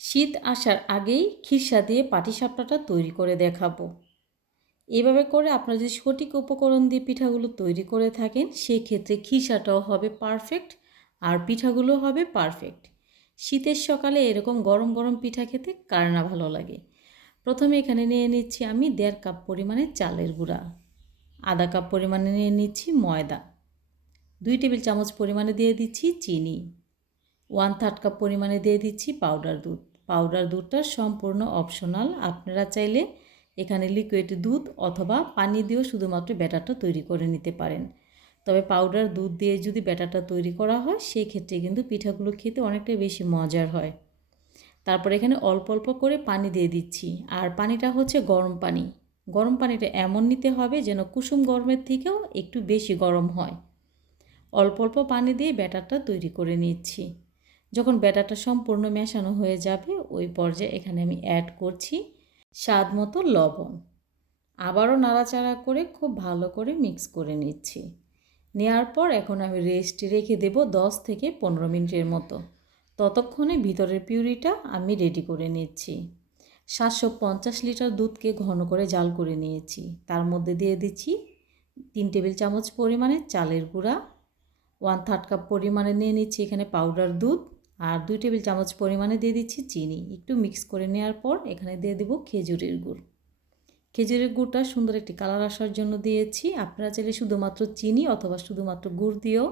শীত আসার আগেই খিরসা দিয়ে পাটিসাপটাটা তৈরি করে দেখাবো। এভাবে করে আপনারা যদি সঠিক উপকরণ দিয়ে পিঠাগুলো তৈরি করে থাকেন সেই ক্ষেত্রে খিরসাটাও হবে পারফেক্ট আর পিঠাগুলো হবে পারফেক্ট শীতের সকালে এরকম গরম গরম পিঠা খেতে কার না ভালো লাগে। প্রথমে এখানে নিয়ে নিচ্ছি আমি দেড় কাপ পরিমাণে চালের গুঁড়া, আধা কাপ পরিমাণে নিয়ে নিচ্ছি ময়দা, দুই টেবিল চামচ পরিমাণে দিয়ে দিচ্ছি চিনি। ওয়ান থার্ড কাপ পরিমাণে দিয়ে দিচ্ছি পাউডার দুধ। পাউডার দুধটা সম্পূর্ণ অপশনাল। আপনারা চাইলে এখানে লিকুইড দুধ অথবা পানি দিয়েও শুধুমাত্র ব্যাটারটা তৈরি করে নিতে পারেন। তবে পাউডার দুধ দিয়ে যদি ব্যাটারটা তৈরি করা হয় সেই ক্ষেত্রে কিন্তু পিঠাগুলো খেতে অনেকটা বেশি মজার হয়। তারপর এখানে অল্প অল্প করে পানি দিয়ে দিচ্ছি। আর পানিটা হচ্ছে গরম পানি। গরম পানিটা এমন নিতে হবে যেন কুসুম গরমের থেকেও একটু বেশি গরম হয়। অল্প অল্প পানি দিয়ে ব্যাটারটা তৈরি করে নিচ্ছি। যখন ব্যাটারটা সম্পূর্ণ মেশানো হয়ে যাবে, ওই পর্যায়ে এখানে আমি অ্যাড করছি স্বাদ মতো লবণ। আবারও নাড়াচাড়া করে খুব ভালো করে মিক্স করে নিচ্ছি। নেওয়ার পর এখন আমি রেস্ট রেখে দেব দশ থেকে পনেরো মিনিটের মতো। ততক্ষণে ভিতরের পিউরিটা আমি রেডি করে নিচ্ছি। সাতশো পঞ্চাশ লিটার দুধকে ঘন করে জাল করে নিয়েছি। তার মধ্যে দিয়ে দিচ্ছি তিন টেবিল চামচ পরিমাণে চালের গুঁড়া ওয়ান থার্ড কাপ পরিমাণে নিয়ে নিচ্ছি এখানে পাউডার দুধ আর দুই টেবিল চামচ পরিমাণে দিয়ে দিচ্ছি চিনি। একটু মিক্স করে নেওয়ার পর এখানে দিয়ে দেবো খেজুরের গুড়। খেজুরের গুড়টা সুন্দর একটি কালার আসার জন্য দিয়েছি। আপনারা চাইলে শুধুমাত্র চিনি অথবা শুধুমাত্র গুড় দিয়েও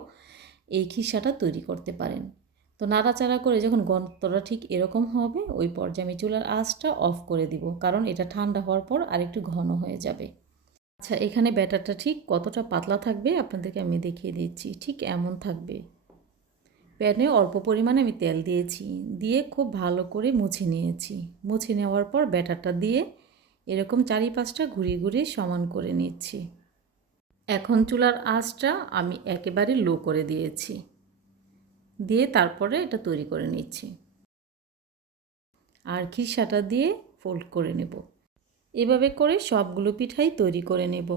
এই খিসাটা তৈরি করতে পারেন। তো নাড়াচাড়া করে যখন গন্তটা ঠিক এরকম হবে, ওই পর্যায়ে আমি চুলার আঁচটা অফ করে দিব, কারণ এটা ঠান্ডা হওয়ার পর আরেকটু ঘন হয়ে যাবে। আচ্ছা এখানে ব্যাটারটা ঠিক কতটা পাতলা থাকবে আপনাদেরকে আমি দেখিয়ে দিচ্ছি। ঠিক এমন থাকবে। প্যানে অল্প পরিমাণে আমি তেল দিয়েছি, দিয়ে খুব ভালো করে মুছে নিয়েছি। মুছে নেওয়ার পর ব্যাটারটা দিয়ে এরকম চারি পাঁচটা ঘুরিয়ে ঘুরিয়ে সমান করে নিচ্ছি। এখন চুলার আঁচটা আমি একেবারে লো করে দিয়েছি। দিয়ে তারপরে এটা তৈরি করে নিচ্ছি। আর খিসাটা দিয়ে ফোল্ড করে নেব। এভাবে করে সবগুলো পিঠাই তৈরি করে নেব।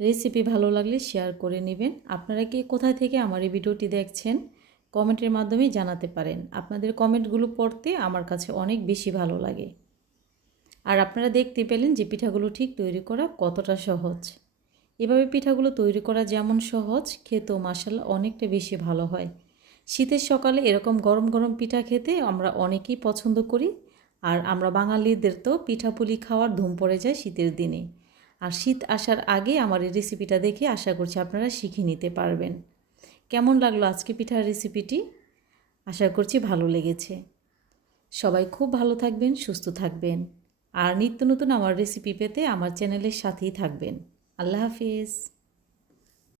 রেসিপি ভালো লাগলে শেয়ার করে নেবেন। আপনারা কি কোথায় থেকে আমার এই ভিডিওটি দেখছেন? কমেন্টের মাধ্যমেই জানাতে পারেন। আপনাদের কমেন্টগুলো পড়তে আমার কাছে অনেক বেশি ভালো লাগে। আর আপনারা দেখতে পেলেন যে পিঠাগুলো ঠিক তৈরি করা কতটা সহজ। এভাবে পিঠাগুলো তৈরি করা যেমন সহজ, খেতেও মাসাল্লা অনেকটা বেশি ভালো হয়। শীতের সকালে এরকম গরম গরম পিঠা খেতে আমরা অনেকেই পছন্দ করি। আর আমরা বাঙালিদের তো পিঠাপুলি খাওয়ার ধুম পড়ে যায় শীতের দিনে। আর শীত আসার আগে আমার এই রেসিপিটা দেখে আশা করছি আপনারা শিখে নিতে পারবেন। কেমন লাগল আজকে পিঠার রেসিপিটি আশা করছি ভালো লেগেছে। সবাই খুব ভালো থাকবেন, সুস্থ থাকবেন। আর নিত্য নতুন আমার রেসিপি পেতে আমার চ্যানেলের সাথেই থাকবেন। আল্লাহ হাফিজ।